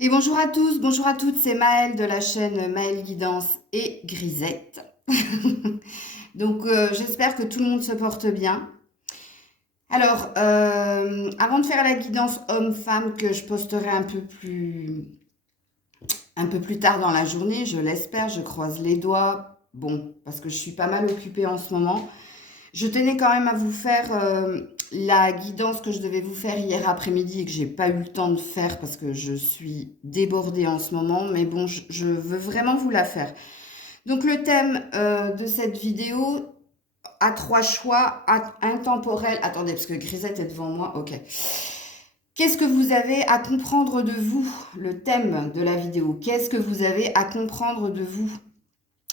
Et bonjour à tous, bonjour à toutes, c'est Maëlle de la chaîne Maëlle Guidance et Grisette. Donc j'espère que tout le monde se porte bien. Alors, avant de faire la guidance homme-femme que je posterai un peu plus tard dans la journée, je l'espère, je croise les doigts. Bon, parce que je suis pas mal occupée en ce moment. Je tenais quand même à vous faire la guidance que je devais vous faire hier après-midi et que j'ai pas eu le temps de faire parce que je suis débordée en ce moment. Mais bon, je veux vraiment vous la faire. Donc le thème de cette vidéo a trois choix intemporels. Attendez, parce que Grisette est devant moi. Ok. Qu'est-ce que vous avez à comprendre de vous? Le thème de la vidéo. Qu'est-ce que vous avez à comprendre de vous?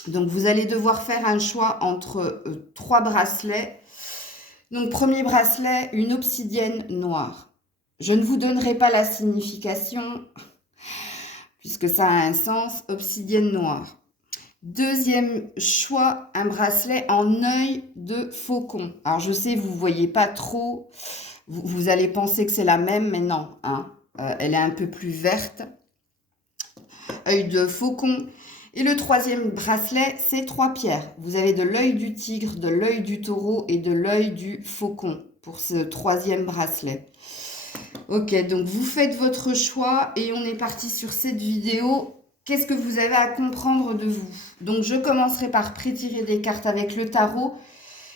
Donc vous allez devoir faire un choix entre trois bracelets. Donc, premier bracelet, une obsidienne noire. Je ne vous donnerai pas la signification, puisque ça a un sens, obsidienne noire. Deuxième choix, un bracelet en œil de faucon. Alors, je sais, vous ne voyez pas trop, vous allez penser que c'est la même, mais non. Hein. Elle est un peu plus verte. Œil de faucon. Et le troisième bracelet, c'est trois pierres. Vous avez de l'œil du tigre, de l'œil du taureau et de l'œil du faucon pour ce troisième bracelet. Ok, donc vous faites votre choix et on est parti sur cette vidéo. Qu'est-ce que vous avez à comprendre de vous? Donc je commencerai par prétirer des cartes avec le tarot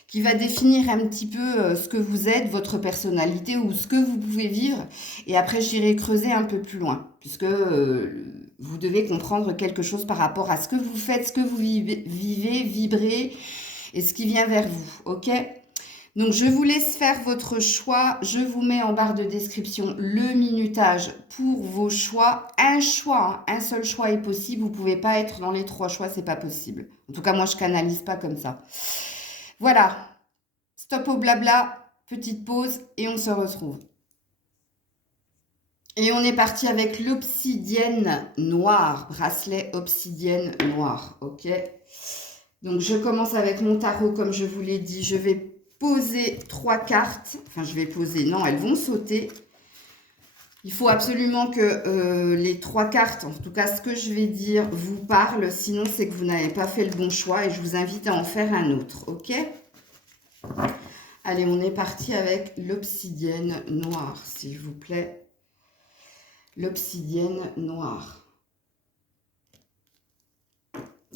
qui va définir un petit peu ce que vous êtes, votre personnalité ou ce que vous pouvez vivre. Et après, j'irai creuser un peu plus loin, puisque vous devez comprendre quelque chose par rapport à ce que vous faites, ce que vous vivez, vibrez et ce qui vient vers vous. Ok? Donc, je vous laisse faire votre choix. Je vous mets en barre de description le minutage pour vos choix. Un choix, hein, un seul choix est possible. Vous ne pouvez pas être dans les trois choix, c'est pas possible. En tout cas, moi, je canalise pas comme ça. Voilà, stop au blabla, petite pause et on se retrouve. Et on est parti avec l'obsidienne noire, bracelet obsidienne noire, ok? Donc je commence avec mon tarot comme je vous l'ai dit, je vais poser trois cartes, enfin je vais poser, non, elles vont sauter. Il faut absolument que les trois cartes, en tout cas ce que je vais dire, vous parlent, sinon c'est que vous n'avez pas fait le bon choix et je vous invite à en faire un autre, ok? Allez, on est parti avec l'obsidienne noire, s'il vous plaît. L'obsidienne noire.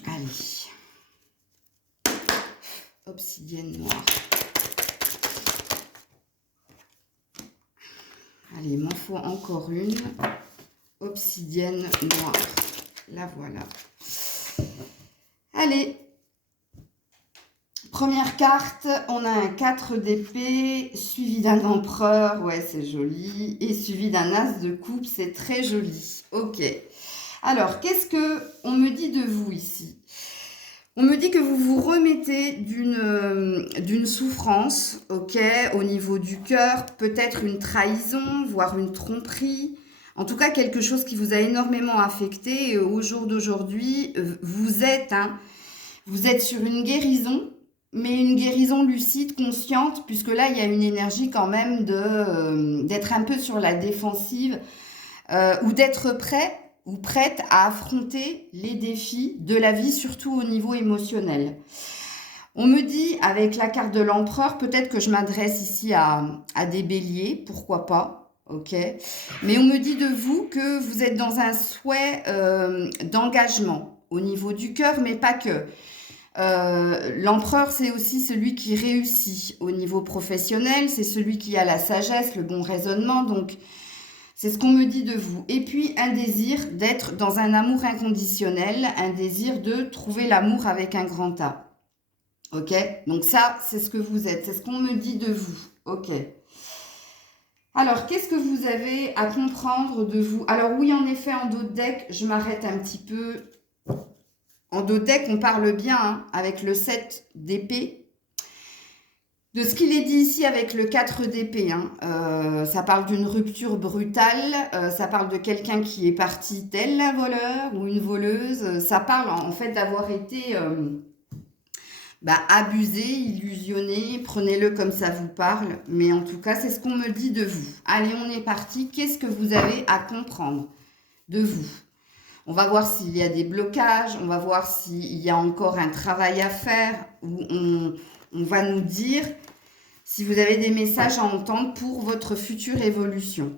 Allez. Obsidienne noire. Allez, il m'en faut encore une. Obsidienne noire. La voilà. Allez. Première carte, on a un 4 d'épée, suivi d'un empereur, ouais c'est joli, et suivi d'un as de coupe, c'est très joli. Ok. Alors, qu'est-ce que on me dit de vous ici? On me dit que vous vous remettez d'une souffrance, ok, au niveau du cœur, peut-être une trahison, voire une tromperie. En tout cas, quelque chose qui vous a énormément affecté. Et au jour d'aujourd'hui, vous êtes sur une guérison, mais une guérison lucide, consciente, puisque là, il y a une énergie quand même d'être un peu sur la défensive ou d'être prêt ou prête à affronter les défis de la vie, surtout au niveau émotionnel. On me dit, avec la carte de l'empereur, peut-être que je m'adresse ici à des béliers, pourquoi pas, ok. Mais on me dit de vous que vous êtes dans un souhait d'engagement au niveau du cœur, mais pas que. L'empereur, c'est aussi celui qui réussit au niveau professionnel, c'est celui qui a la sagesse, le bon raisonnement, donc c'est ce qu'on me dit de vous. Et puis un désir d'être dans un amour inconditionnel, un désir de trouver l'amour avec un grand A. Ok? Donc ça, c'est ce que vous êtes, c'est ce qu'on me dit de vous. Ok. Alors, qu'est-ce que vous avez à comprendre de vous? Alors oui, en effet, en dos de deck, je m'arrête un petit peu. En dos de deck, on parle bien hein, avec le 7 d'épée. De ce qu'il est dit ici avec le 4 d'épée, hein. Ça parle d'une rupture brutale, ça parle de quelqu'un qui est parti tel un voleur ou une voleuse, ça parle en fait d'avoir été abusé, illusionné, prenez-le comme ça vous parle, mais en tout cas c'est ce qu'on me dit de vous. Allez, on est parti, qu'est-ce que vous avez à comprendre? de vous. On va voir s'il y a des blocages, on va voir s'il y a encore un travail à faire, où on va nous dire si vous avez des messages à entendre pour votre future évolution.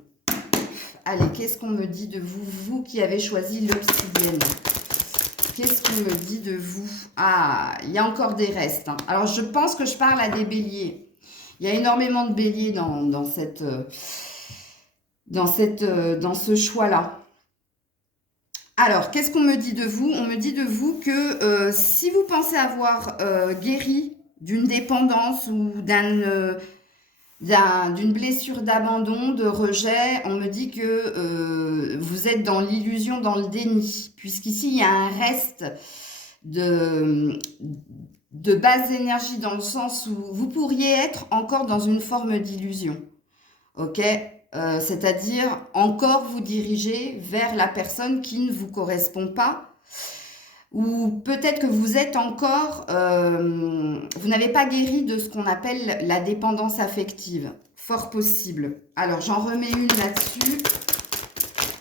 Allez, qu'est-ce qu'on me dit de vous, vous qui avez choisi l'obsidienne? Qu'est-ce qu'on me dit de vous? Ah, il y a encore des restes. Hein. Alors, je pense que je parle à des béliers. Il y a énormément de béliers dans ce choix-là. Alors, qu'est-ce qu'on me dit de vous? On me dit de vous que si vous pensez avoir guéri d'une dépendance ou d'une blessure d'abandon, de rejet, on me dit que vous êtes dans l'illusion, dans le déni, puisqu'ici, il y a un reste de basse énergie dans le sens où vous pourriez être encore dans une forme d'illusion, ok? C'est-à-dire encore vous diriger vers la personne qui ne vous correspond pas, ou peut-être que vous êtes encore, vous n'avez pas guéri de ce qu'on appelle la dépendance affective, fort possible. Alors j'en remets une là-dessus.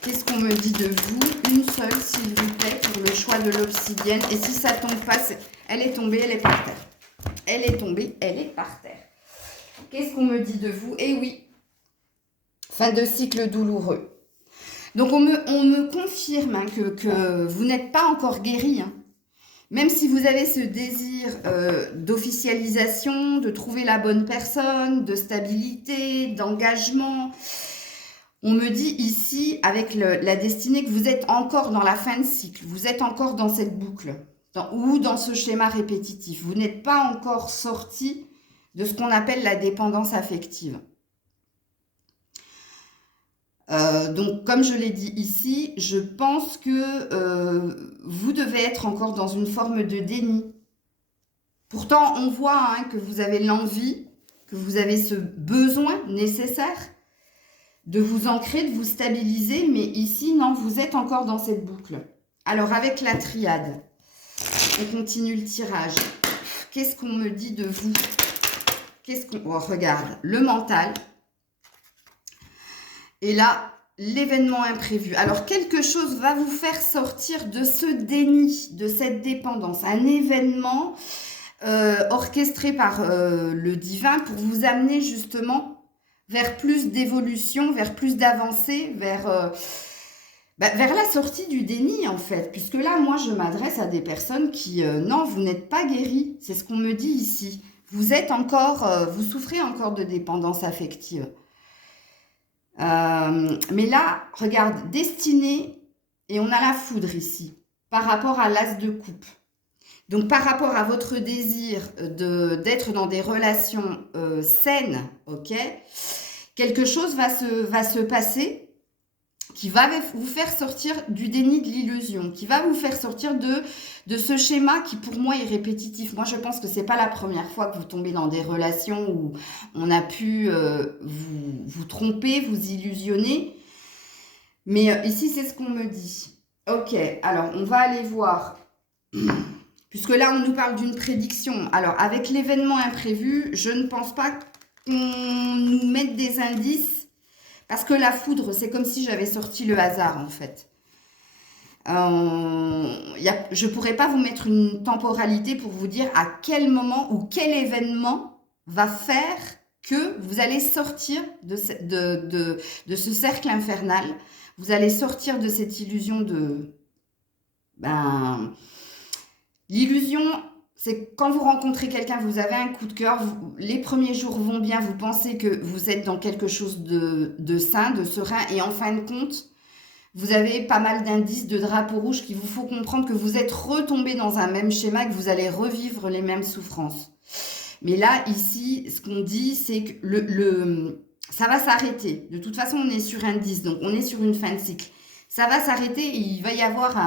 Qu'est-ce qu'on me dit de vous? Une seule, s'il vous plaît, pour le choix de l'obsidienne. Et si ça tombe pas, elle est tombée, elle est par terre. Elle est tombée, elle est par terre. Qu'est-ce qu'on me dit de vous? Eh oui, fin de cycle douloureux. Donc, on me confirme hein, que vous n'êtes pas encore guéri. Hein. Même si vous avez ce désir d'officialisation, de trouver la bonne personne, de stabilité, d'engagement, on me dit ici, avec la destinée, que vous êtes encore dans la fin de cycle. Vous êtes encore dans cette boucle ou dans ce schéma répétitif. Vous n'êtes pas encore sorti de ce qu'on appelle la dépendance affective. Donc, comme je l'ai dit ici, je pense que vous devez être encore dans une forme de déni. Pourtant, on voit hein, que vous avez l'envie, que vous avez ce besoin nécessaire de vous ancrer, de vous stabiliser, mais ici, non, vous êtes encore dans cette boucle. Alors, avec la triade, on continue le tirage. Qu'est-ce qu'on me dit de vous? Oh, regarde, le mental. Et là, l'événement imprévu. Alors, quelque chose va vous faire sortir de ce déni, de cette dépendance. Un événement orchestré par le divin pour vous amener justement vers plus d'évolution, vers plus d'avancée, vers la sortie du déni, en fait. Puisque là, moi, je m'adresse à des personnes qui, non, vous n'êtes pas guéris. C'est ce qu'on me dit ici. Vous êtes encore, vous souffrez encore de dépendance affective. Mais là, regarde, destinée, et on a la foudre ici, par rapport à l'as de coupe. Donc, par rapport à votre désir d'être dans des relations saines, ok, quelque chose va se passer qui va vous faire sortir du déni de l'illusion, qui va vous faire sortir de ce schéma qui, pour moi, est répétitif. Moi, je pense que c'est pas la première fois que vous tombez dans des relations où on a pu vous tromper, vous illusionner. Mais ici, c'est ce qu'on me dit. Ok, alors, on va aller voir... Puisque là, on nous parle d'une prédiction. Alors, avec l'événement imprévu, je ne pense pas qu'on nous mette des indices. Parce que la foudre, c'est comme si j'avais sorti le hasard, en fait. Je ne pourrais pas vous mettre une temporalité pour vous dire à quel moment ou quel événement va faire que vous allez sortir de ce cercle infernal. Vous allez sortir de cette illusion de... L'illusion, c'est quand vous rencontrez quelqu'un, vous avez un coup de cœur, les premiers jours vont bien, vous pensez que vous êtes dans quelque chose de sain, de serein, et en fin de compte, vous avez pas mal d'indices, de drapeaux rouges qui vous font comprendre que vous êtes retombé dans un même schéma, que vous allez revivre les mêmes souffrances. Mais là, ici, ce qu'on dit, c'est que ça va s'arrêter. De toute façon, on est sur un 10, donc on est sur une fin de cycle. Ça va s'arrêter et il va y avoir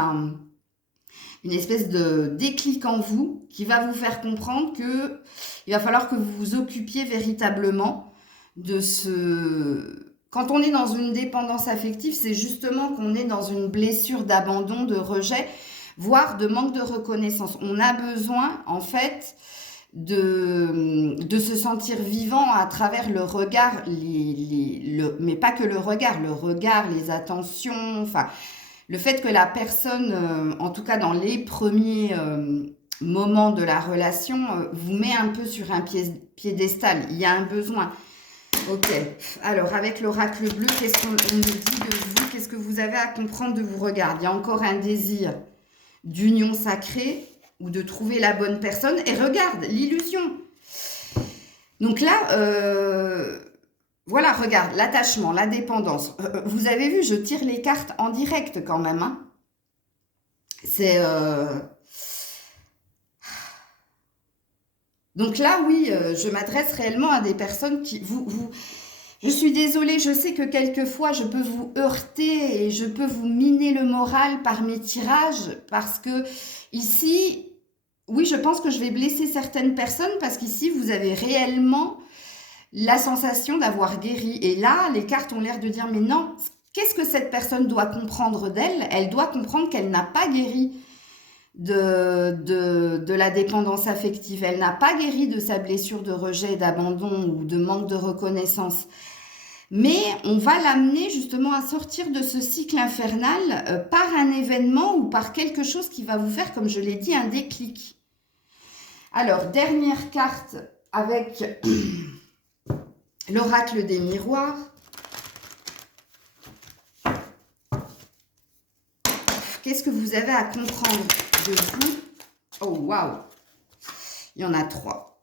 une espèce de déclic en vous qui va vous faire comprendre que il va falloir que vous vous occupiez véritablement de ce... Quand on est dans une dépendance affective, c'est justement qu'on est dans une blessure d'abandon, de rejet, voire de manque de reconnaissance. On a besoin, en fait, de se sentir vivant à travers le regard, mais pas que le regard, les attentions, enfin... Le fait que la personne, en tout cas dans les premiers moments de la relation, vous met un peu sur un piédestal. Il y a un besoin. Ok. Alors, avec l'oracle bleu, qu'est-ce qu'on nous dit de vous? Qu'est-ce que vous avez à comprendre de vous? Regarde, il y a encore un désir d'union sacrée ou de trouver la bonne personne. Et regarde, l'illusion. Donc là, voilà, regarde, l'attachement, la dépendance. Vous avez vu, je tire les cartes en direct quand même. Hein. C'est... Donc là, oui, je m'adresse réellement à des personnes qui... Je suis désolée, je sais que quelquefois, je peux vous heurter et je peux vous miner le moral par mes tirages parce que ici, oui, je pense que je vais blesser certaines personnes parce qu'ici, vous avez réellement la sensation d'avoir guéri. Et là, les cartes ont l'air de dire, mais non, qu'est-ce que cette personne doit comprendre d'elle? Elle doit comprendre qu'elle n'a pas guéri de la dépendance affective. Elle n'a pas guéri de sa blessure de rejet, d'abandon ou de manque de reconnaissance. Mais on va l'amener justement à sortir de ce cycle infernal par un événement ou par quelque chose qui va vous faire, comme je l'ai dit, un déclic. Alors, dernière carte avec l'oracle des miroirs. Qu'est-ce que vous avez à comprendre de vous? Oh, waouh! Il y en a 3.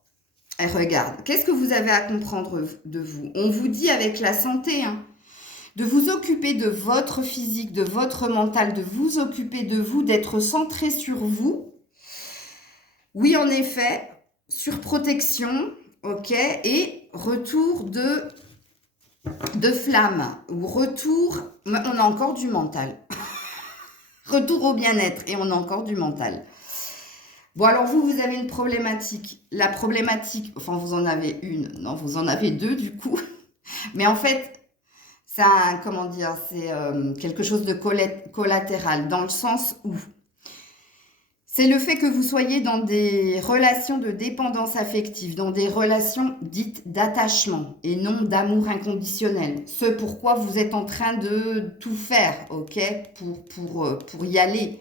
Et regarde, qu'est-ce que vous avez à comprendre de vous? On vous dit avec la santé, hein, de vous occuper de votre physique, de votre mental, de vous occuper de vous, d'être centré sur vous. Oui, en effet, surprotection, ok, et retour de flamme, ou retour, on a encore du mental. Retour au bien-être, et on a encore du mental. Bon, alors vous avez une problématique. La problématique, enfin, vous en avez une. Non, vous en avez 2, du coup. Mais en fait, c'est comment dire, c'est quelque chose de collatéral, dans le sens où c'est le fait que vous soyez dans des relations de dépendance affective, dans des relations dites d'attachement et non d'amour inconditionnel. Ce pourquoi vous êtes en train de tout faire, ok, pour y aller.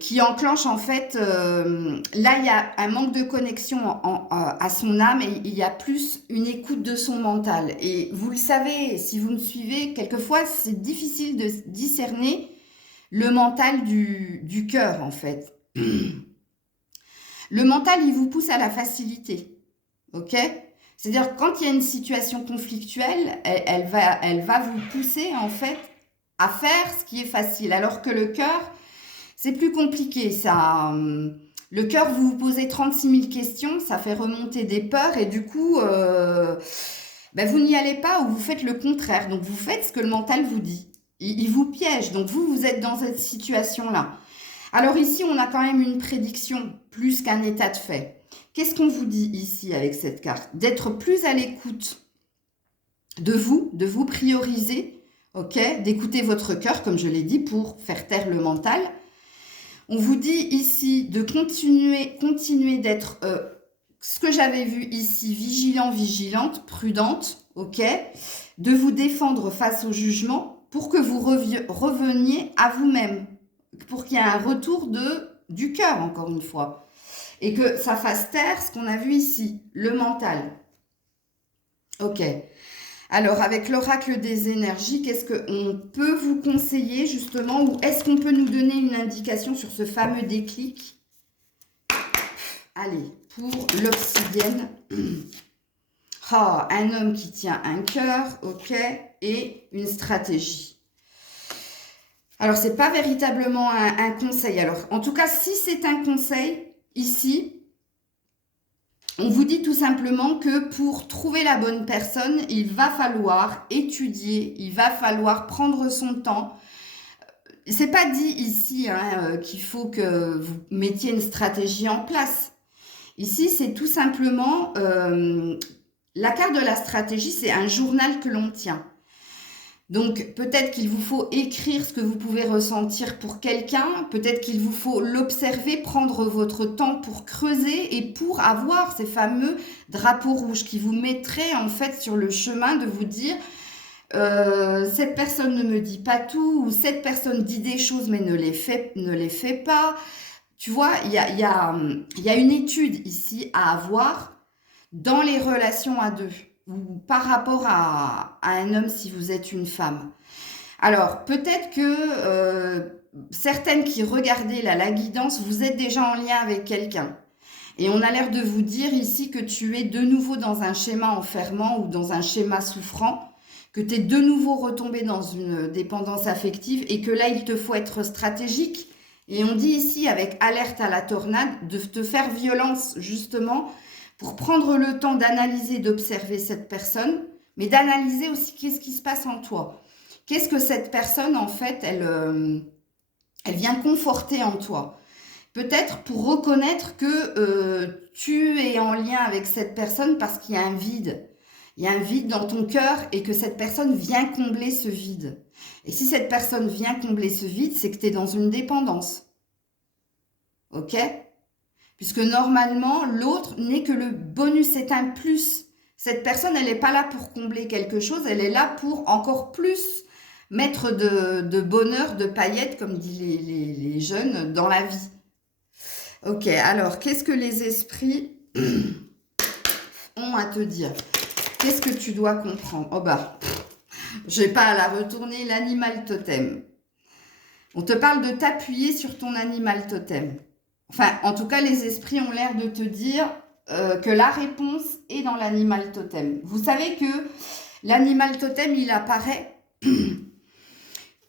Qui enclenche en fait, là il y a un manque de connexion à son âme et il y a plus une écoute de son mental. Et vous le savez, si vous me suivez, quelquefois c'est difficile de discerner le mental du cœur en fait. Le mental, il vous pousse à la facilité, ok? C'est-à-dire quand il y a une situation conflictuelle, elle va vous pousser en fait à faire ce qui est facile, alors que le cœur, c'est plus compliqué, ça. Le cœur, vous vous posez 36 000 questions, ça fait remonter des peurs et du coup, vous n'y allez pas ou vous faites le contraire. Donc, vous faites ce que le mental vous dit. Il vous piège. Donc, vous êtes dans cette situation-là. Alors ici, on a quand même une prédiction plus qu'un état de fait. Qu'est-ce qu'on vous dit ici avec cette carte? D'être plus à l'écoute de vous prioriser, ok? D'écouter votre cœur, comme je l'ai dit, pour faire taire le mental. On vous dit ici de continuer d'être, ce que j'avais vu ici, vigilant, vigilante, prudente, ok? De vous défendre face au jugement pour que vous reveniez à vous-même, pour qu'il y ait un retour du cœur, encore une fois. Et que ça fasse taire ce qu'on a vu ici, le mental. Ok. Alors, avec l'oracle des énergies, qu'est-ce qu'on peut vous conseiller justement ou est-ce qu'on peut nous donner une indication sur ce fameux déclic? Allez, pour l'obsidienne. Oh, un homme qui tient un cœur, ok, et une stratégie. Alors, c'est pas véritablement un conseil. Alors, en tout cas, si c'est un conseil, ici, on vous dit tout simplement que pour trouver la bonne personne, il va falloir étudier, il va falloir prendre son temps. C'est pas dit ici qu'il faut que vous mettiez une stratégie en place. Ici, c'est tout simplement, la carte de la stratégie, c'est un journal que l'on tient. Donc, peut-être qu'il vous faut écrire ce que vous pouvez ressentir pour quelqu'un. Peut-être qu'il vous faut l'observer, prendre votre temps pour creuser et pour avoir ces fameux drapeaux rouges qui vous mettraient en fait sur le chemin de vous dire Cette personne ne me dit pas tout, ou cette personne dit des choses mais ne les fait pas. Tu vois, il y a une étude ici à avoir dans les relations à deux, ou par rapport à un homme si vous êtes une femme. Alors, peut-être que certaines qui regardaient la guidance, vous êtes déjà en lien avec quelqu'un. Et on a l'air de vous dire ici que tu es de nouveau dans un schéma enfermant ou dans un schéma souffrant, que tu es de nouveau retombé dans une dépendance affective et que là, il te faut être stratégique. Et on dit ici, avec alerte à la tornade, de te faire violence justement pour prendre le temps d'analyser, d'observer cette personne, mais d'analyser aussi qu'est-ce qui se passe en toi. Qu'est-ce que cette personne, en fait, elle vient conforter en toi. Peut-être pour reconnaître que tu es en lien avec cette personne parce qu'il y a un vide. Il y a un vide dans ton cœur et que cette personne vient combler ce vide. Et si cette personne vient combler ce vide, c'est que tu es dans une dépendance. Ok? Puisque normalement, l'autre n'est que le bonus, c'est un plus. Cette personne, elle n'est pas là pour combler quelque chose, elle est là pour encore plus mettre de bonheur, de paillettes, comme disent les jeunes, dans la vie. Ok, alors, qu'est-ce que les esprits ont à te dire? Qu'est-ce que tu dois comprendre? Oh bah, je n'ai pas à la retourner, l'animal totem. On te parle de t'appuyer sur ton animal totem. Enfin, en tout cas, les esprits ont l'air de te dire que la réponse est dans l'animal totem. Vous savez que l'animal totem, il apparaît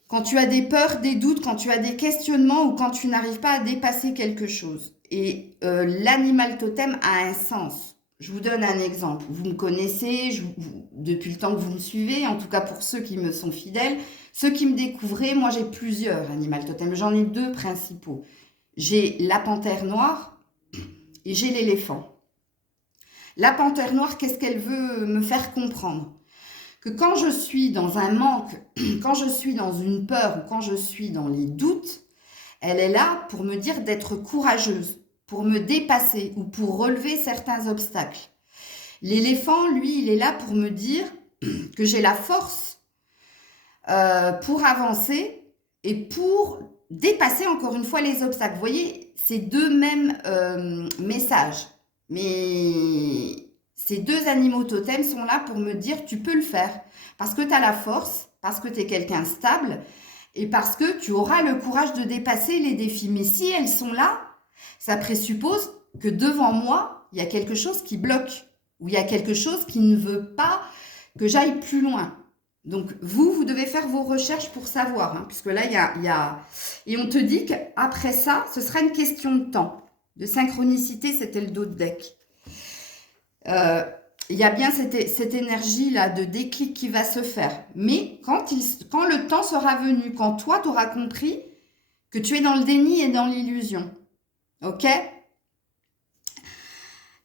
quand tu as des peurs, des doutes, quand tu as des questionnements ou quand tu n'arrives pas à dépasser quelque chose. Et l'animal totem a un sens. Je vous donne un exemple. Vous me connaissez depuis le temps que vous me suivez, en tout cas pour ceux qui me sont fidèles. Ceux qui me découvraient, moi j'ai plusieurs animal totem. J'en ai deux principaux. J'ai la panthère noire et j'ai l'éléphant. La panthère noire, qu'est-ce qu'elle veut me faire comprendre? Que quand je suis dans un manque, quand je suis dans une peur ou quand je suis dans les doutes, elle est là pour me dire d'être courageuse, pour me dépasser ou pour relever certains obstacles. L'éléphant, lui, il est là pour me dire que j'ai la force pour avancer et pour dépasser encore une fois les obstacles. Vous voyez, c'est deux mêmes messages. Mais ces deux animaux totems sont là pour me dire tu peux le faire. Parce que tu as la force, parce que tu es quelqu'un stable et parce que tu auras le courage de dépasser les défis. Mais si elles sont là, ça présuppose que devant moi, il y a quelque chose qui bloque ou il y a quelque chose qui ne veut pas que j'aille plus loin. Donc, vous devez faire vos recherches pour savoir, hein, puisque là, il y a... Et on te dit qu'après ça, ce sera une question de temps. De synchronicité, c'était le dos de deck. Il y a bien cette énergie-là de déclic qui va se faire. Mais quand le temps sera venu, quand toi, tu auras compris que tu es dans le déni et dans l'illusion. Ok ?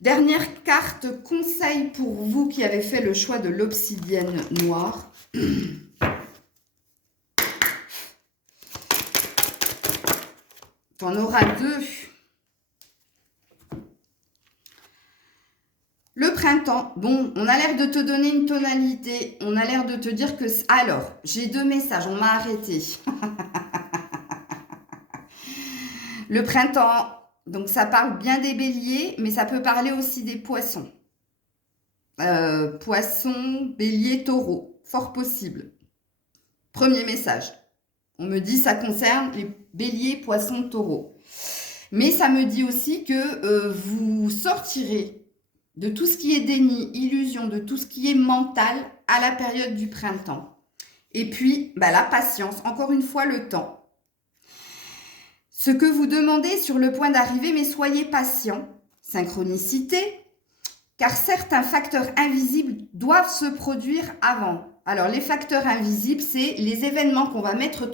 Dernière carte conseil pour vous qui avez fait le choix de l'obsidienne noire. Tu en auras deux. Le printemps, bon, on a l'air de te donner une tonalité. On a l'air de te dire que... Alors, j'ai deux messages, on m'a arrêté. Le printemps, donc ça parle bien des béliers, mais ça peut parler aussi des poissons. Poissons, béliers, taureaux, fort possible. Premier message. On me dit ça concerne les béliers, poissons, taureaux. Mais ça me dit aussi que vous sortirez de tout ce qui est déni, illusion, de tout ce qui est mental à la période du printemps. Et puis, la patience, encore une fois, le temps. Ce que vous demandez sur le point d'arriver, mais soyez patient. Synchronicité, car certains facteurs invisibles doivent se produire avant. Alors, les facteurs invisibles, c'est les événements qu'on va mettre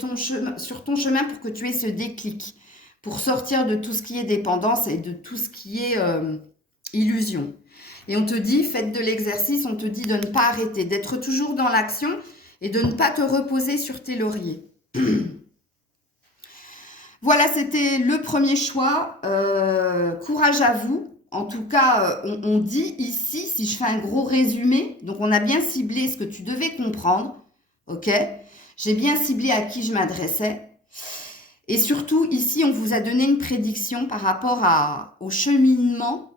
sur ton chemin pour que tu aies ce déclic, pour sortir de tout ce qui est dépendance et de tout ce qui est illusion. Et on te dit, faites de l'exercice, on te dit de ne pas arrêter, d'être toujours dans l'action et de ne pas te reposer sur tes lauriers. Voilà, c'était le premier choix. Courage à vous. En tout cas, on dit ici, si je fais un gros résumé, donc on a bien ciblé ce que tu devais comprendre. ok? J'ai bien ciblé à qui je m'adressais. Et surtout, ici, on vous a donné une prédiction par rapport au cheminement,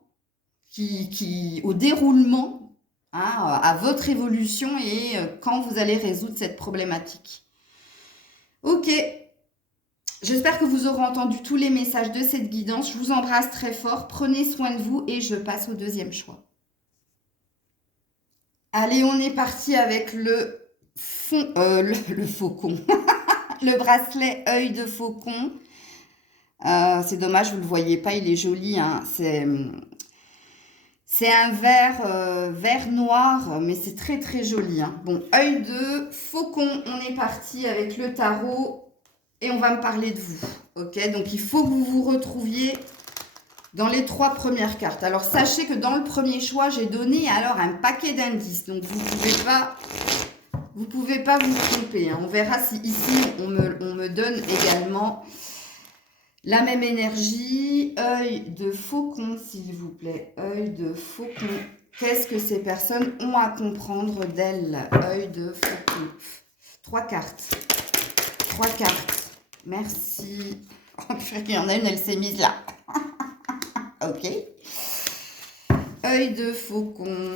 au déroulement, hein, à votre évolution et quand vous allez résoudre cette problématique. Ok, j'espère que vous aurez entendu tous les messages de cette guidance. Je vous embrasse très fort, prenez soin de vous et je passe au deuxième choix. Allez, on est parti avec le faucon, le bracelet œil de faucon. C'est dommage, vous ne le voyez pas, il est joli, hein. C'est un vert noir, mais c'est très très joli, hein. Bon, œil de faucon, on est parti avec le tarot et on va me parler de vous. Ok, donc il faut que vous vous retrouviez dans les 3 premières cartes. Alors sachez que dans le premier choix, j'ai donné alors un paquet d'indices. Donc vous pouvez pas vous tromper, hein. On verra si ici on me donne également la même énergie. Œil de faucon, s'il vous plaît. Œil de faucon. Qu'est-ce que ces personnes ont à comprendre d'elles? Œil de faucon. 3 cartes. 3 cartes. Merci. Oh, il y en a une, elle s'est mise là. Ok. Œil de faucon.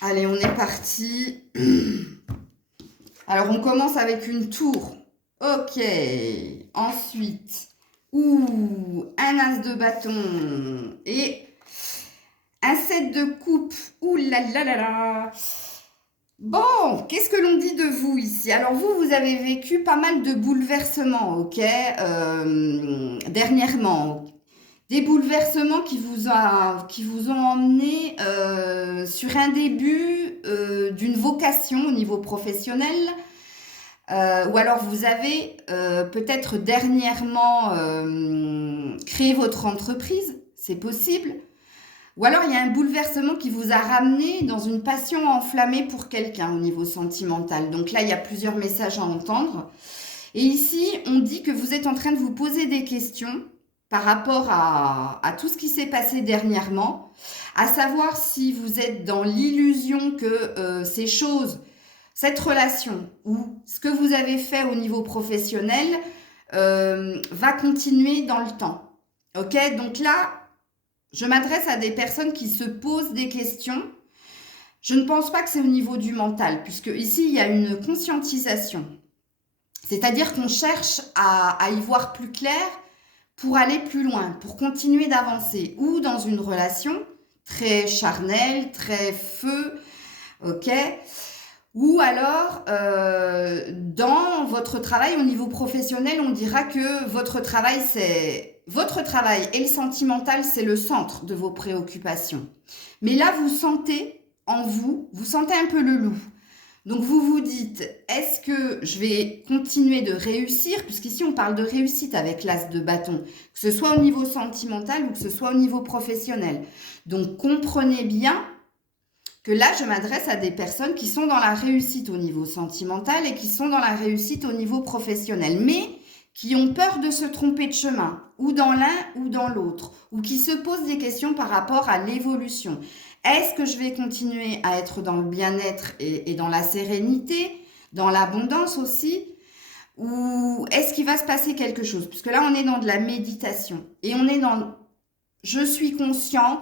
Allez, on est parti. Alors, on commence avec une tour. Ok. Ensuite, un as de bâton et un 7 de coupe. Ouh là là là là. Bon, qu'est-ce que l'on dit de vous ici? Alors vous avez vécu pas mal de bouleversements, ok, dernièrement. Des bouleversements qui vous ont emmené sur un début d'une vocation au niveau professionnel. Ou alors vous avez peut-être dernièrement créé votre entreprise, c'est possible. Ou alors il y a un bouleversement qui vous a ramené dans une passion enflammée pour quelqu'un au niveau sentimental. Donc là, il y a plusieurs messages à entendre. Et ici, on dit que vous êtes en train de vous poser des questions par rapport à tout ce qui s'est passé dernièrement, à savoir si vous êtes dans l'illusion que ces choses, cette relation ou ce que vous avez fait au niveau professionnel va continuer dans le temps. Ok, donc là, je m'adresse à des personnes qui se posent des questions. Je ne pense pas que c'est au niveau du mental, puisque ici, il y a une conscientisation. C'est-à-dire qu'on cherche à y voir plus clair pour aller plus loin, pour continuer d'avancer, ou dans une relation très charnelle, très feu, ok, ou alors dans votre travail au niveau professionnel, on dira que votre travail et le sentimental, c'est le centre de vos préoccupations. Mais là, vous sentez en vous sentez un peu le loup. Donc vous vous dites, est-ce que je vais continuer de réussir? Puisqu'ici on parle de réussite avec l'as de bâton, que ce soit au niveau sentimental ou que ce soit au niveau professionnel. Donc comprenez bien que là je m'adresse à des personnes qui sont dans la réussite au niveau sentimental et qui sont dans la réussite au niveau professionnel, mais qui ont peur de se tromper de chemin, ou dans l'un ou dans l'autre, ou qui se posent des questions par rapport à l'évolution. Est-ce que je vais continuer à être dans le bien-être et dans la sérénité, dans l'abondance aussi, ou est-ce qu'il va se passer quelque chose? Puisque là, on est dans de la méditation et on est dans je suis conscient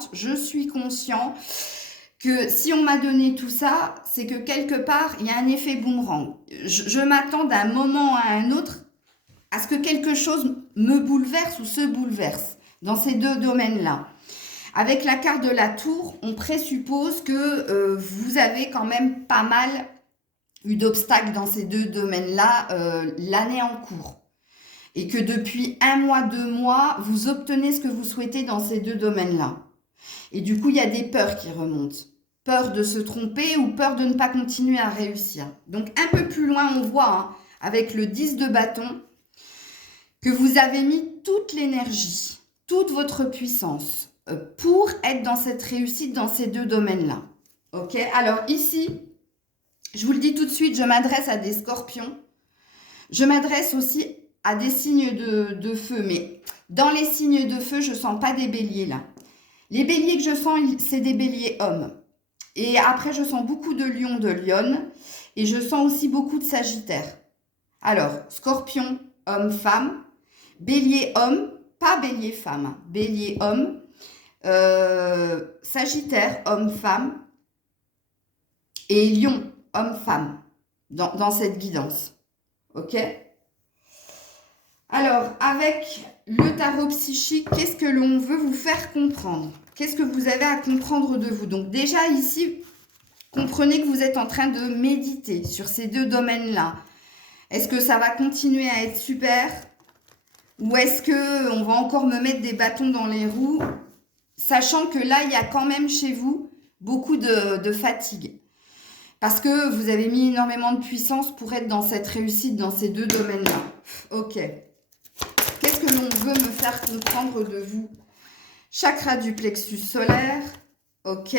que si on m'a donné tout ça, c'est que quelque part, il y a un effet boomerang. Je m'attends d'un moment à un autre à ce que quelque chose me bouleverse ou se bouleverse dans ces deux domaines-là. Avec la carte de la tour, on présuppose que vous avez quand même pas mal eu d'obstacles dans ces deux domaines-là l'année en cours. Et que depuis 1 mois, 2 mois, vous obtenez ce que vous souhaitez dans ces deux domaines-là. Et du coup, il y a des peurs qui remontent. Peur de se tromper ou peur de ne pas continuer à réussir. Donc un peu plus loin, on voit, hein, avec le 10 de bâton, que vous avez mis toute l'énergie, toute votre puissance pour être dans cette réussite dans ces deux domaines-là. Ok? Alors ici, je vous le dis tout de suite, je m'adresse à des scorpions. Je m'adresse aussi à des signes de feu, mais dans les signes de feu, je ne sens pas des béliers là. Les béliers que je sens, c'est des béliers hommes. Et après, je sens beaucoup de lion, de lionne. Et je sens aussi beaucoup de sagittaire. Alors, scorpion, homme, femme. Bélier, homme. Pas bélier, femme. Hein. Bélier, homme. Sagittaire, homme, femme. Et lion, homme, femme. Dans cette guidance. Ok? Alors, avec le tarot psychique, qu'est-ce que l'on veut vous faire comprendre? Qu'est-ce que vous avez à comprendre de vous? Donc déjà ici, comprenez que vous êtes en train de méditer sur ces deux domaines-là. Est-ce que ça va continuer à être super? Ou est-ce qu'on va encore me mettre des bâtons dans les roues? Sachant que là, il y a quand même chez vous beaucoup de fatigue. Parce que vous avez mis énormément de puissance pour être dans cette réussite, dans ces deux domaines-là. Ok. Qu'est-ce que l'on veut me faire comprendre de vous? Chakra du plexus solaire. Ok.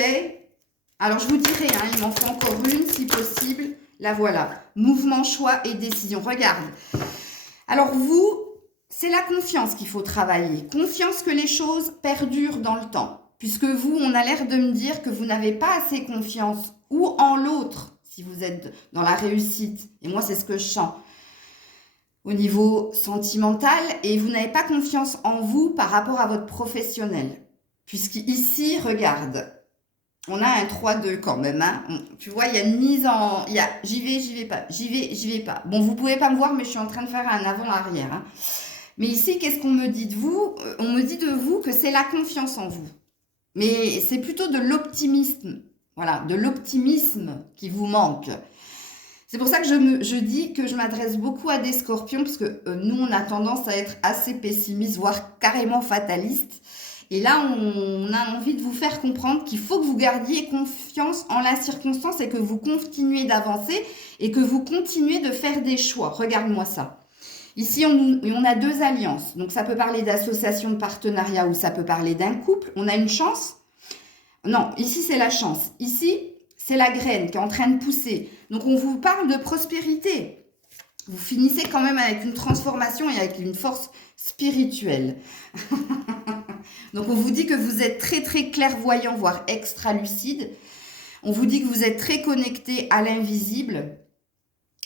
Alors, je vous dirai, hein, il m'en faut encore une, si possible. La voilà. Mouvement, choix et décision. Regarde. Alors, vous, c'est la confiance qu'il faut travailler. Confiance que les choses perdurent dans le temps. Puisque vous, on a l'air de me dire que vous n'avez pas assez confiance ou en l'autre, si vous êtes dans la réussite. Et moi, c'est ce que je sens au niveau sentimental. Et vous n'avez pas confiance en vous par rapport à votre professionnel. Puisqu'ici, regarde, on a un 3-2 quand même. Hein. Tu vois, il y a une mise en... j'y vais pas, j'y vais pas. Bon, vous pouvez pas me voir, mais je suis en train de faire un avant-arrière. Hein. Mais ici, qu'est-ce qu'on me dit de vous? On me dit de vous que c'est la confiance en vous. Mais c'est plutôt de l'optimisme. Voilà, de l'optimisme qui vous manque. C'est pour ça que je dis que je m'adresse beaucoup à des scorpions, parce que nous, on a tendance à être assez pessimistes, voire carrément fatalistes. Et là, on a envie de vous faire comprendre qu'il faut que vous gardiez confiance en la circonstance et que vous continuez d'avancer et que vous continuez de faire des choix. Regarde-moi ça. Ici, on a deux alliances. Donc, ça peut parler d'association de partenariat ou ça peut parler d'un couple. On a une chance. Non, ici, c'est la chance. Ici, c'est la graine qui est en train de pousser. Donc, on vous parle de prospérité. Vous finissez quand même avec une transformation et avec une force spirituelle. Donc, on vous dit que vous êtes très, très clairvoyant, voire extra lucide. On vous dit que vous êtes très connecté à l'invisible.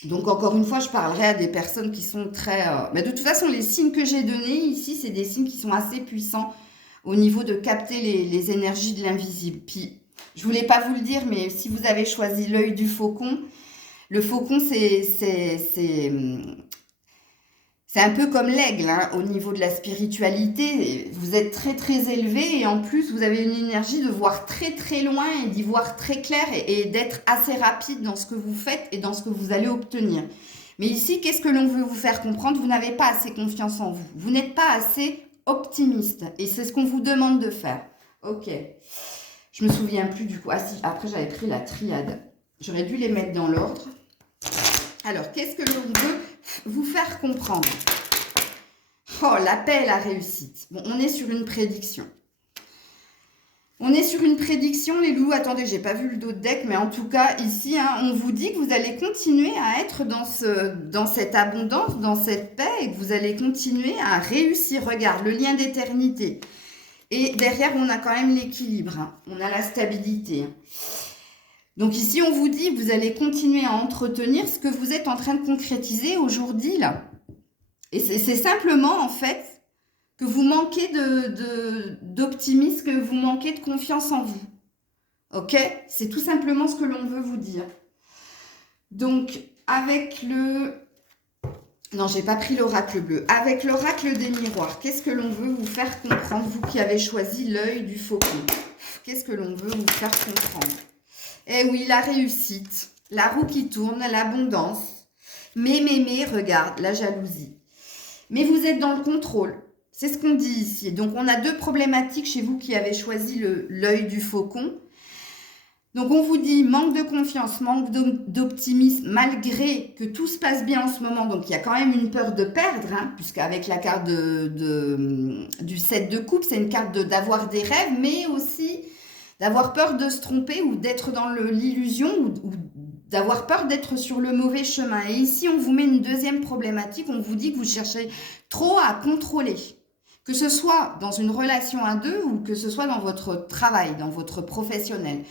Donc, encore une fois, je parlerai à des personnes qui sont très... Mais de toute façon, les signes que j'ai donnés ici, c'est des signes qui sont assez puissants au niveau de capter les énergies de l'invisible. Puis, je voulais pas vous le dire, mais si vous avez choisi l'œil du faucon, le faucon, c'est un peu comme l'aigle, hein, au niveau de la spiritualité. Vous êtes très, très élevé et en plus, vous avez une énergie de voir très, très loin et d'y voir très clair et d'être assez rapide dans ce que vous faites et dans ce que vous allez obtenir. Mais ici, qu'est-ce que l'on veut vous faire comprendre? Vous n'avez pas assez confiance en vous. Vous n'êtes pas assez optimiste et c'est ce qu'on vous demande de faire. Ok. Je me souviens plus du coup. Ah si, après j'avais pris la triade. J'aurais dû les mettre dans l'ordre. Alors, qu'est-ce que l'on veut vous faire comprendre? Oh, la paix et la réussite. Bon, on est sur une prédiction. On est sur une prédiction, les loups. Attendez, j'ai pas vu le dos de deck, mais en tout cas, ici, hein, on vous dit que vous allez continuer à être dans cette abondance, dans cette paix, et que vous allez continuer à réussir. Regarde, le lien d'éternité. Et derrière, on a quand même l'équilibre. Hein. On a la stabilité. Hein. Donc ici, on vous dit que vous allez continuer à entretenir ce que vous êtes en train de concrétiser aujourd'hui, là. Et c'est simplement, en fait, que vous manquez d'optimisme, que vous manquez de confiance en vous. Ok? C'est tout simplement ce que l'on veut vous dire. Donc, avec le... Non, j'ai pas pris l'oracle bleu. Avec l'oracle des miroirs, qu'est-ce que l'on veut vous faire comprendre, vous qui avez choisi l'œil du faucon? Qu'est-ce que l'on veut vous faire comprendre? Eh oui, la réussite, la roue qui tourne, l'abondance. Mais, regarde, la jalousie. Mais vous êtes dans le contrôle. C'est ce qu'on dit ici. Donc, on a deux problématiques chez vous qui avez choisi l'œil du faucon. Donc, on vous dit manque de confiance, manque d'optimisme, malgré que tout se passe bien en ce moment. Donc, il y a quand même une peur de perdre, hein, puisqu'avec la carte du 7 de coupe, c'est une carte d'avoir des rêves, mais aussi d'avoir peur de se tromper ou d'être dans l'illusion ou d'avoir peur d'être sur le mauvais chemin. Et ici, on vous met une deuxième problématique. On vous dit que vous cherchez trop à contrôler. Que ce soit dans une relation à deux ou que ce soit dans votre travail, dans votre professionnel.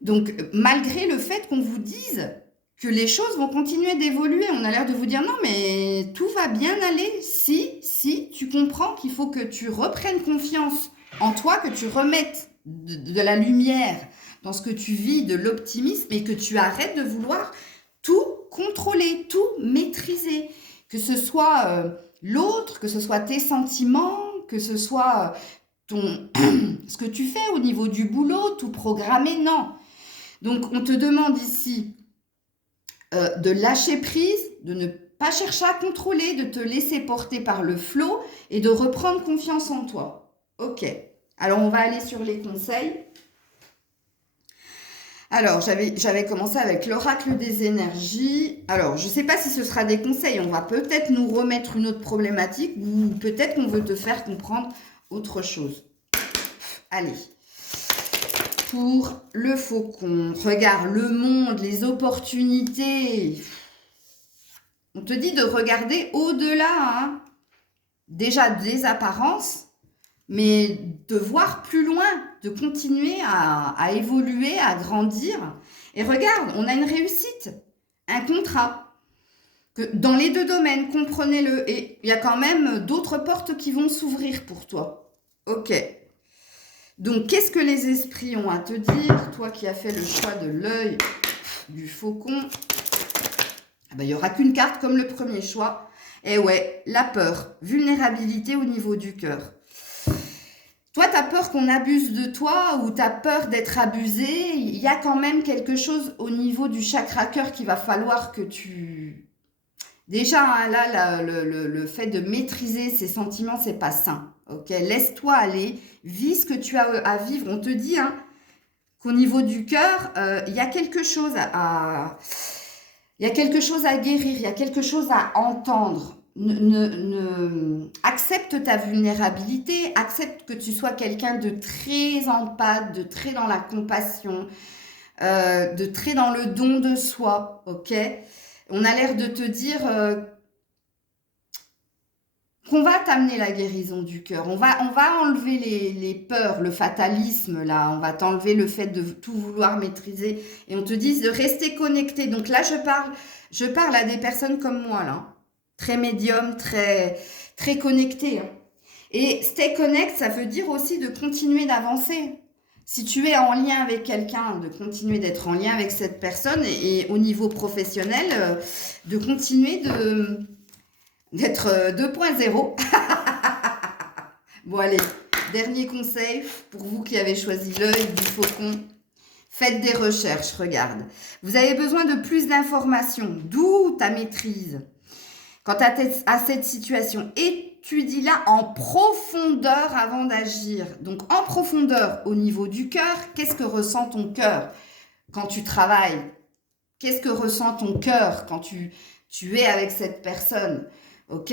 Donc, malgré le fait qu'on vous dise que les choses vont continuer d'évoluer, on a l'air de vous dire non, mais tout va bien aller. Si, tu comprends qu'il faut que tu reprennes confiance en toi, que tu remettes de la lumière dans ce que tu vis, de l'optimisme, et que tu arrêtes de vouloir tout contrôler, tout maîtriser. Que ce soit l'autre, que ce soit tes sentiments, que ce soit ce que tu fais au niveau du boulot, tout programmer, non. Donc, on te demande ici de lâcher prise, de ne pas chercher à contrôler, de te laisser porter par le flot et de reprendre confiance en toi. Ok. Alors, on va aller sur les conseils. Alors, j'avais commencé avec l'oracle des énergies. Alors, je ne sais pas si ce sera des conseils. On va peut-être nous remettre une autre problématique ou peut-être qu'on veut te faire comprendre autre chose. Allez. Pour le faucon, regarde le monde, les opportunités. On te dit de regarder au-delà, hein. Déjà des apparences, mais de voir plus loin, de continuer à évoluer, à grandir. Et regarde, on a une réussite, un contrat. Que dans les deux domaines, comprenez-le. Et il y a quand même d'autres portes qui vont s'ouvrir pour toi. Ok. Donc, qu'est-ce que les esprits ont à te dire? Toi qui as fait le choix de l'œil du faucon, il n'y aura qu'une carte comme le premier choix. Et ouais, la peur, vulnérabilité au niveau du cœur. Toi, tu as peur qu'on abuse de toi ou tu as peur d'être abusé. Il y a quand même quelque chose au niveau du chakra cœur qu'il va falloir que tu... Déjà, hein, là, le fait de maîtriser ses sentiments, c'est pas sain. Ok, laisse-toi aller, vis ce que tu as à vivre. On te dit hein, qu'au niveau du cœur, il y a quelque chose il y a quelque chose à guérir, il y a quelque chose à entendre. Accepte ta vulnérabilité, accepte que tu sois quelqu'un de très empathique, de très dans la compassion, de très dans le don de soi, ok? On a l'air de te dire qu'on va t'amener la guérison du cœur. On va enlever les peurs, le fatalisme, là. On va t'enlever le fait de tout vouloir maîtriser. Et on te dit de rester connecté. Donc là, je parle à des personnes comme moi, là. Très médium, très, très connectées. Hein. Et stay connect, ça veut dire aussi de continuer d'avancer. Si tu es en lien avec quelqu'un, de continuer d'être en lien avec cette personne et au niveau professionnel, de continuer d'être 2.0. Bon, allez, dernier conseil pour vous qui avez choisi l'œil du faucon. Faites des recherches, regarde. Vous avez besoin de plus d'informations, d'où ta maîtrise. Quant à cette situation, étudie-la en profondeur avant d'agir. Donc, en profondeur au niveau du cœur, qu'est-ce que ressent ton cœur quand tu travailles? Qu'est-ce que ressent ton cœur quand tu es avec cette personne? Ok?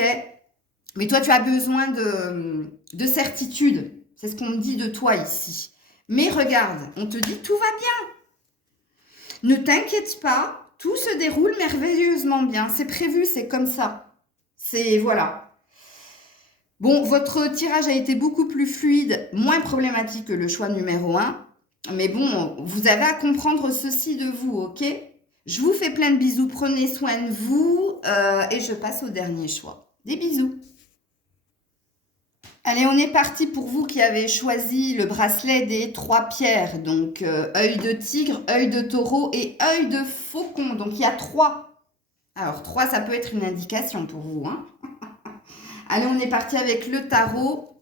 Mais toi, tu as besoin de certitude. C'est ce qu'on me dit de toi ici. Mais regarde, on te dit tout va bien. Ne t'inquiète pas. Tout se déroule merveilleusement bien. C'est prévu, c'est comme ça. C'est, voilà. Bon, votre tirage a été beaucoup plus fluide, moins problématique que le choix numéro 1. Mais bon, vous avez à comprendre ceci de vous, ok? Je vous fais plein de bisous. Prenez soin de vous. Et je passe au dernier choix. Des bisous. Allez, on est parti pour vous qui avez choisi le bracelet des 3 pierres. Donc, œil de tigre, œil de taureau et œil de faucon. Donc, il y a 3. Alors, 3, ça peut être une indication pour vous. Hein. Allez, on est parti avec le tarot.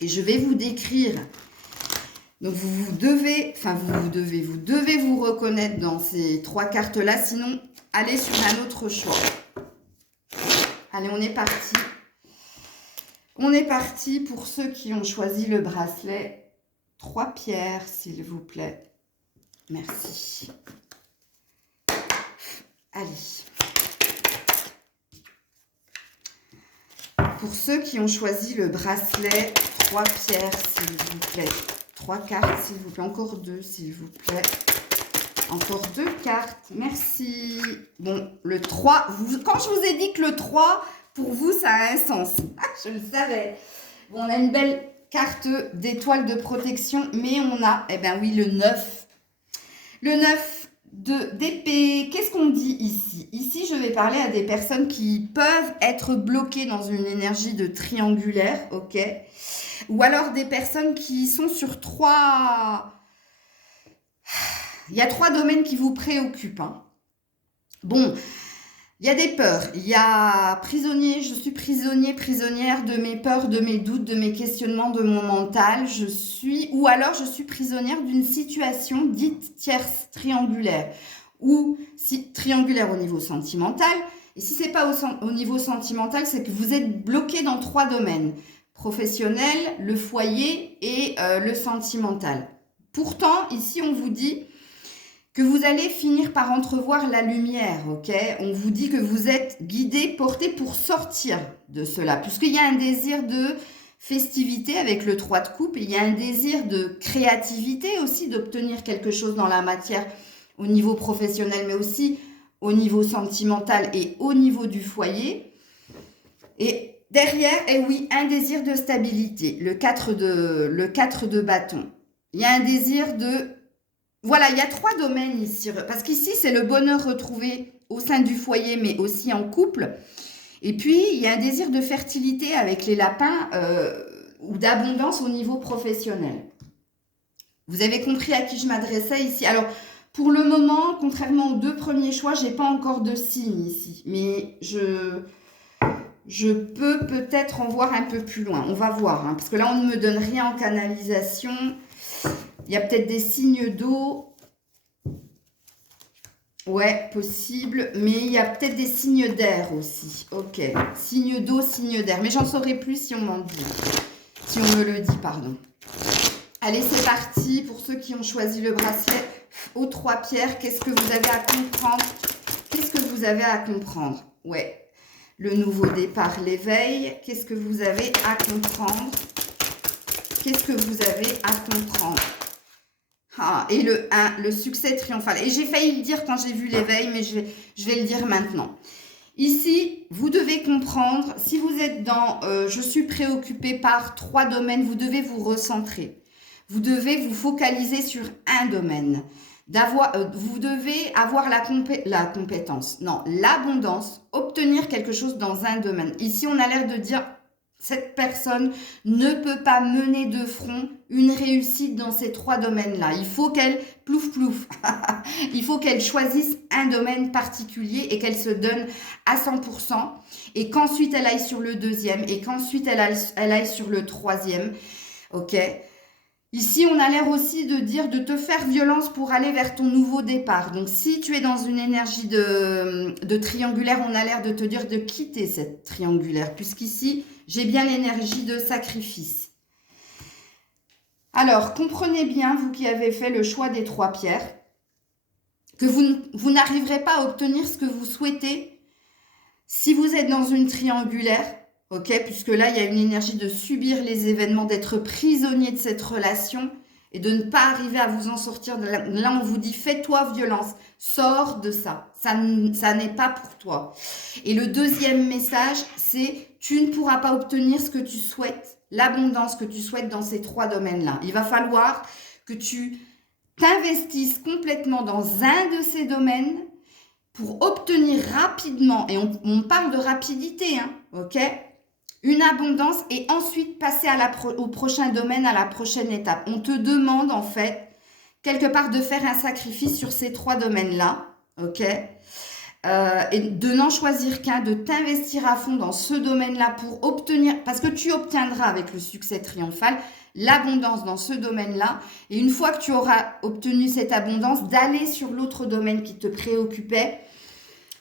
Et je vais vous décrire. Donc, vous devez vous reconnaître dans ces 3 cartes-là. Sinon, allez sur un autre choix. Allez, on est parti. On est parti pour ceux qui ont choisi le bracelet. 3 pierres, s'il vous plaît. Merci. Allez. Pour ceux qui ont choisi le bracelet, 3 pierres, s'il vous plaît. 3 cartes, s'il vous plaît. Encore 2, s'il vous plaît. Encore 2 cartes. Merci. Bon, le 3. Quand je vous ai dit que le 3... Pour vous, ça a un sens. Je le savais. Bon, on a une belle carte d'étoile de protection, mais on a, eh bien oui, le 9. Le 9 d'épée, qu'est-ce qu'on dit ici? Ici, je vais parler à des personnes qui peuvent être bloquées dans une énergie de triangulaire, ok? Ou alors des personnes qui sont sur trois... Il y a 3 domaines qui vous préoccupent, hein. Bon, il y a des peurs, il y a prisonnier, je suis prisonnier, prisonnière de mes peurs, de mes doutes, de mes questionnements, de mon mental. Ou alors je suis prisonnière d'une situation dite tierce, triangulaire, ou triangulaire au niveau sentimental. Et si c'est pas au niveau sentimental, c'est que vous êtes bloqué dans 3 domaines, professionnel, le foyer et le sentimental. Pourtant, ici on vous dit que vous allez finir par entrevoir la lumière, ok? On vous dit que vous êtes guidé, porté pour sortir de cela, puisqu'il y a un désir de festivité avec le 3 de coupe, il y a un désir de créativité aussi, d'obtenir quelque chose dans la matière au niveau professionnel, mais aussi au niveau sentimental et au niveau du foyer. Et derrière, oui, un désir de stabilité, le 4 de bâton. Il y a un désir de... Voilà, il y a 3 domaines ici, parce qu'ici, c'est le bonheur retrouvé au sein du foyer, mais aussi en couple. Et puis, il y a un désir de fertilité avec les lapins ou d'abondance au niveau professionnel. Vous avez compris à qui je m'adressais ici. Alors, pour le moment, contrairement aux 2 premiers choix, je n'ai pas encore de signe ici, mais je peux peut-être en voir un peu plus loin. On va voir, hein, parce que là, on ne me donne rien en canalisation. Il y a peut-être des signes d'eau. Ouais, possible. Mais il y a peut-être des signes d'air aussi. Ok. Signes d'eau, signes d'air. Mais j'en saurai plus si on m'en dit. Si on me le dit, pardon. Allez, c'est parti. Pour ceux qui ont choisi le bracelet aux 3 pierres, qu'est-ce que vous avez à comprendre? Qu'est-ce que vous avez à comprendre? Ouais. Le nouveau départ, l'éveil. Qu'est-ce que vous avez à comprendre? Qu'est-ce que vous avez à comprendre? Ah, et le 1, le succès triomphal. Et j'ai failli le dire quand j'ai vu l'éveil, mais je vais le dire maintenant. Ici, vous devez comprendre, si vous êtes dans je suis préoccupé par 3 domaines, vous devez vous recentrer. Vous devez vous focaliser sur un domaine. Vous devez avoir la compétence, non, l'abondance, obtenir quelque chose dans un domaine. Ici, on a l'air de dire... Cette personne ne peut pas mener de front une réussite dans ces 3 domaines-là. Il faut qu'elle plouf. Il faut qu'elle choisisse un domaine particulier et qu'elle se donne à 100%. Et qu'ensuite, elle aille sur le 2e et qu'ensuite, elle aille sur le 3e. Ok? Ici, on a l'air aussi de dire de te faire violence pour aller vers ton nouveau départ. Donc, si tu es dans une énergie de triangulaire, on a l'air de te dire de quitter cette triangulaire. Puisqu'ici, j'ai bien l'énergie de sacrifice. Alors, comprenez bien, vous qui avez fait le choix des 3 pierres, que vous n'arriverez pas à obtenir ce que vous souhaitez si vous êtes dans une triangulaire. Ok, puisque là, il y a une énergie de subir les événements, d'être prisonnier de cette relation et de ne pas arriver à vous en sortir. Là, on vous dit, fais-toi violence, sors de ça. Ça n'est pas pour toi. Et le 2e message, c'est, tu ne pourras pas obtenir ce que tu souhaites, l'abondance que tu souhaites dans ces 3 domaines-là. Il va falloir que tu t'investisses complètement dans un de ces domaines pour obtenir rapidement, et on parle de rapidité, hein, ok ? Une abondance et ensuite passer au prochain domaine, à la prochaine étape. On te demande en fait, quelque part, de faire un sacrifice sur ces 3 domaines-là, ok? Et de n'en choisir qu'un, de t'investir à fond dans ce domaine-là pour obtenir, parce que tu obtiendras avec le succès triomphal, l'abondance dans ce domaine-là. Et une fois que tu auras obtenu cette abondance, d'aller sur l'autre domaine qui te préoccupait.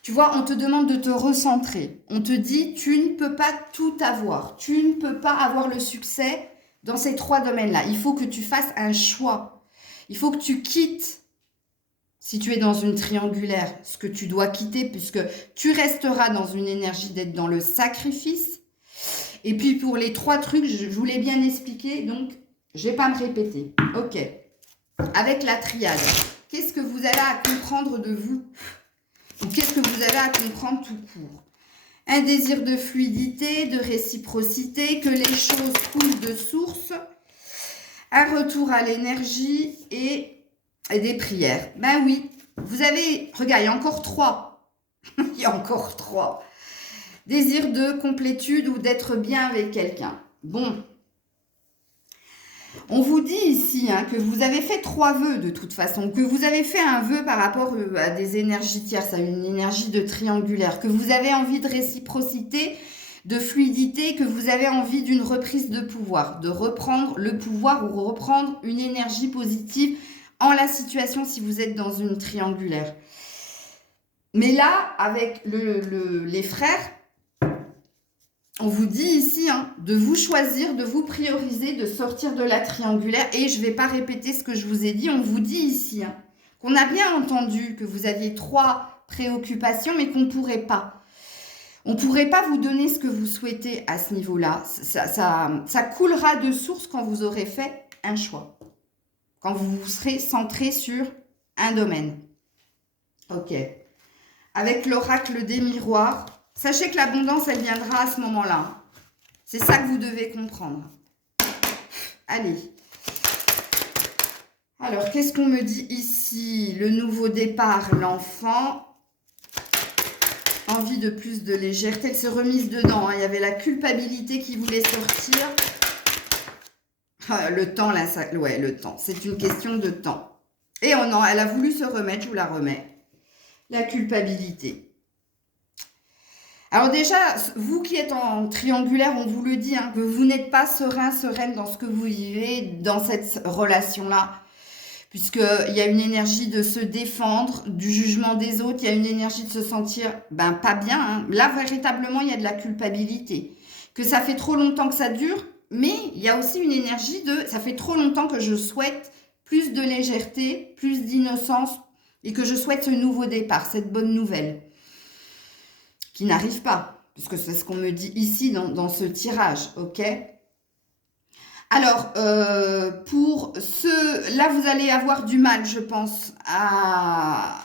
Tu vois, on te demande de te recentrer. On te dit, tu ne peux pas tout avoir. Tu ne peux pas avoir le succès dans ces 3 domaines-là. Il faut que tu fasses un choix. Il faut que tu quittes, si tu es dans une triangulaire, ce que tu dois quitter, puisque tu resteras dans une énergie d'être dans le sacrifice. Et puis, pour les 3 trucs, je vous l'ai bien expliqué, donc je ne vais pas me répéter. Ok. Avec la triade, qu'est-ce que vous avez à comprendre de vous ? Ou qu'est-ce que vous avez à comprendre tout court? Un désir de fluidité, de réciprocité, que les choses coulent de source, un retour à l'énergie et et des prières. Ben oui, vous avez, regarde, il y a encore 3. Il y a encore 3. Désir de complétude ou d'être bien avec quelqu'un. Bon. On vous dit ici que vous avez fait 3 vœux de toute façon, que vous avez fait un vœu par rapport à des énergies tierces, à une énergie de triangulaire, que vous avez envie de réciprocité, de fluidité, que vous avez envie d'une reprise de pouvoir, de reprendre le pouvoir ou reprendre une énergie positive en la situation si vous êtes dans une triangulaire. Mais là, avec les frères, on vous dit ici de vous choisir, de vous prioriser, de sortir de la triangulaire. Et je ne vais pas répéter ce que je vous ai dit. On vous dit ici qu'on a bien entendu que vous aviez 3 préoccupations, mais qu'on ne pourrait pas. On ne pourrait pas vous donner ce que vous souhaitez à ce niveau-là. Ça coulera de source quand vous aurez fait un choix. Quand vous serez centré sur un domaine. Ok. Avec l'oracle des miroirs, sachez que l'abondance, elle viendra à ce moment-là. C'est ça que vous devez comprendre. Allez. Alors, qu'est-ce qu'on me dit ici? Le nouveau départ, l'enfant. Envie de plus de légèreté. Elle s'est remise dedans. Il y avait la culpabilité qui voulait sortir. Le temps, là, ça... ouais, le temps. C'est une question de temps. Et oh non, elle a voulu se remettre, je vous la remets. La culpabilité. Alors déjà, vous qui êtes en triangulaire, on vous le dit, que vous n'êtes pas serein, sereine dans ce que vous vivez, dans cette relation-là. Puisqu'il y a une énergie de se défendre du jugement des autres, il y a une énergie de se sentir pas bien. Là, véritablement, il y a de la culpabilité. Que ça fait trop longtemps que ça dure, mais il y a aussi une énergie de ça fait trop longtemps que je souhaite plus de légèreté, plus d'innocence, et que je souhaite ce nouveau départ, cette bonne nouvelle, qui n'arrive pas, puisque c'est ce qu'on me dit ici dans ce tirage, ok? Alors, pour ceux, là vous allez avoir du mal, je pense, à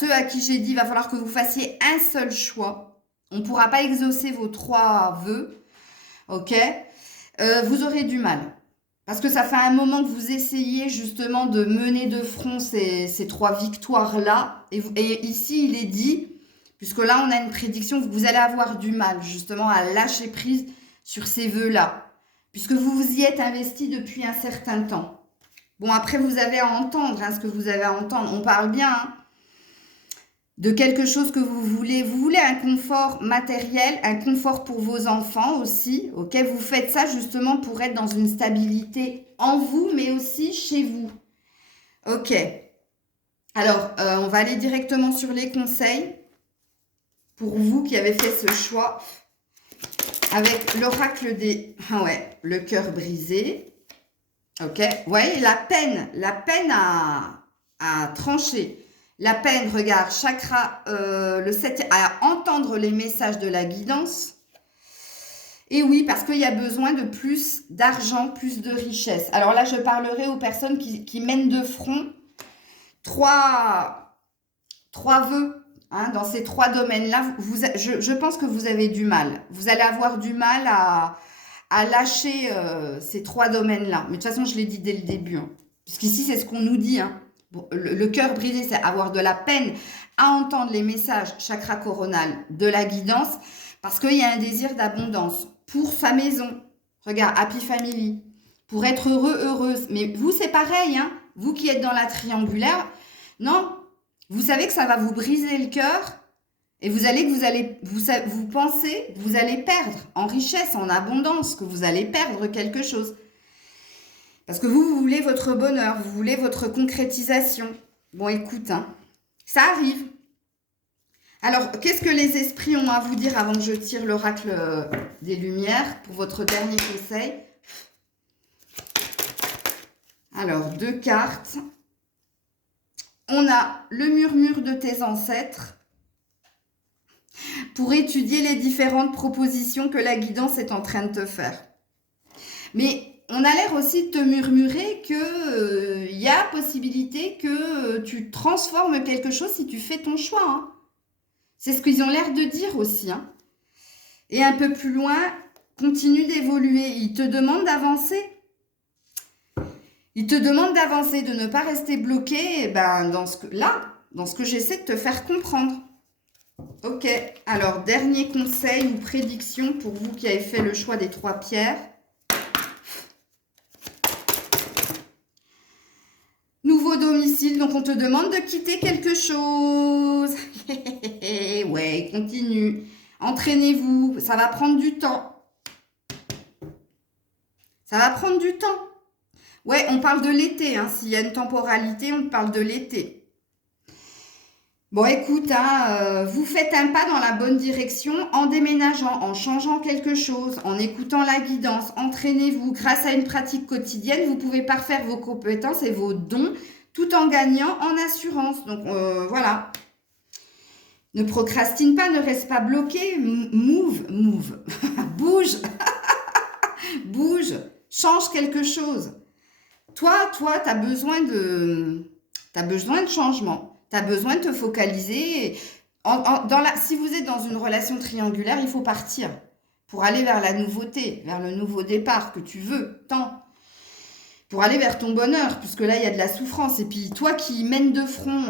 ceux à qui j'ai dit, il va falloir que vous fassiez un seul choix. On ne pourra pas exaucer vos 3 vœux, ok? Vous aurez du mal. Parce que ça fait un moment que vous essayez justement de mener de front ces 3 victoires-là. Et ici, il est dit, puisque là, on a une prédiction que vous allez avoir du mal justement à lâcher prise sur ces vœux-là. Puisque vous vous y êtes investi depuis un certain temps. Bon, après, vous avez à entendre ce que vous avez à entendre. On parle bien de quelque chose que vous voulez. Vous voulez un confort matériel, un confort pour vos enfants aussi. Ok, vous faites ça justement pour être dans une stabilité en vous, mais aussi chez vous. Ok. Alors, on va aller directement sur les conseils pour vous qui avez fait ce choix. Avec l'oracle des... Ah ouais, le cœur brisé. Ok, vous voyez, la peine à trancher. La peine, regarde, chakra, le 7, à entendre les messages de la guidance. Et oui, parce qu'il y a besoin de plus d'argent, plus de richesse. Alors là, je parlerai aux personnes qui mènent de front 3 vœux. Dans ces 3 domaines-là, je pense que vous avez du mal. Vous allez avoir du mal à lâcher ces 3 domaines-là. Mais de toute façon, je l'ai dit dès le début. Puisqu'ici, c'est ce qu'on nous dit. Bon, le cœur brisé, c'est avoir de la peine à entendre les messages chakra coronal de la guidance. Parce qu'il y a un désir d'abondance pour sa maison. Regarde, Happy Family. Pour être heureux, heureuse. Mais vous, c'est pareil. Vous qui êtes dans la triangulaire, non. Vous savez que ça va vous briser le cœur et vous pensez que vous allez perdre en richesse, en abondance, que vous allez perdre quelque chose. Parce que vous voulez votre bonheur, vous voulez votre concrétisation. Bon, écoute, ça arrive. Alors, qu'est-ce que les esprits ont à vous dire avant que je tire l'oracle des Lumières pour votre dernier conseil? Alors, 2 cartes. On a le murmure de tes ancêtres pour étudier les différentes propositions que la guidance est en train de te faire. Mais on a l'air aussi de te murmurer qu'il y a possibilité que tu transformes quelque chose si tu fais ton choix. C'est ce qu'ils ont l'air de dire aussi. Et un peu plus loin, continue d'évoluer. Ils te demandent d'avancer. Il te demande d'avancer, de ne pas rester bloqué, et ben, dans ce que j'essaie de te faire comprendre. Ok, alors dernier conseil ou prédiction pour vous qui avez fait le choix des 3 pierres. Nouveau domicile, donc on te demande de quitter quelque chose. Ouais, continue. Entraînez-vous, ça va prendre du temps. Ça va prendre du temps. Ouais, on parle de l'été, hein. S'il y a une temporalité, on parle de l'été. Bon, écoute, hein, vous faites un pas dans la bonne direction en déménageant, en changeant quelque chose, en écoutant la guidance. Entraînez-vous. Grâce à une pratique quotidienne, vous pouvez parfaire vos compétences et vos dons tout en gagnant en assurance. Donc, voilà. Ne procrastine pas, ne reste pas bloqué. Move. Bouge, bouge. Change quelque chose. Toi, tu as besoin de changement. Tu as besoin de te focaliser. Si vous êtes dans une relation triangulaire, il faut partir pour aller vers la nouveauté, vers le nouveau départ que tu veux, tant. Pour aller vers ton bonheur, puisque là, il y a de la souffrance. Et puis, toi qui mènes de front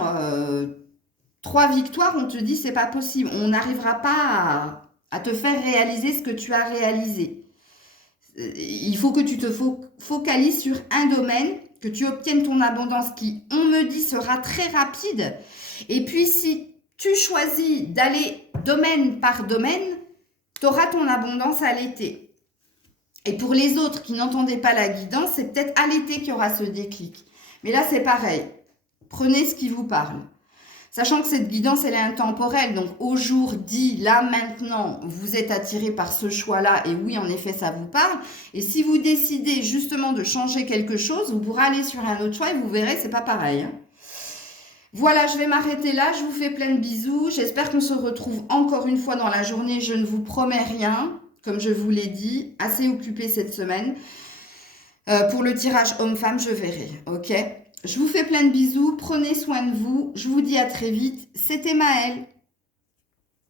3 victoires, on te dit, c'est pas possible. On n'arrivera pas à te faire réaliser ce que tu as réalisé. Il faut que tu te focalises sur un domaine, que tu obtiennes ton abondance qui, on me dit, sera très rapide. Et puis, si tu choisis d'aller domaine par domaine, tu auras ton abondance à l'été. Et pour les autres qui n'entendaient pas la guidance, c'est peut-être à l'été qu'il y aura ce déclic. Mais là, c'est pareil. Prenez ce qui vous parle. Sachant que cette guidance, elle est intemporelle. Donc, au jour dit, là, maintenant, vous êtes attiré par ce choix-là. Et oui, en effet, ça vous parle. Et si vous décidez justement de changer quelque chose, vous pourrez aller sur un autre choix et vous verrez, c'est pas pareil. Hein. Voilà, je vais m'arrêter là. Je vous fais plein de bisous. J'espère qu'on se retrouve encore une fois dans la journée. Je ne vous promets rien, comme je vous l'ai dit. Assez occupée cette semaine. Pour le tirage homme-femme, je verrai. Ok ? Je vous fais plein de bisous, prenez soin de vous, je vous dis à très vite, c'était Maëlle.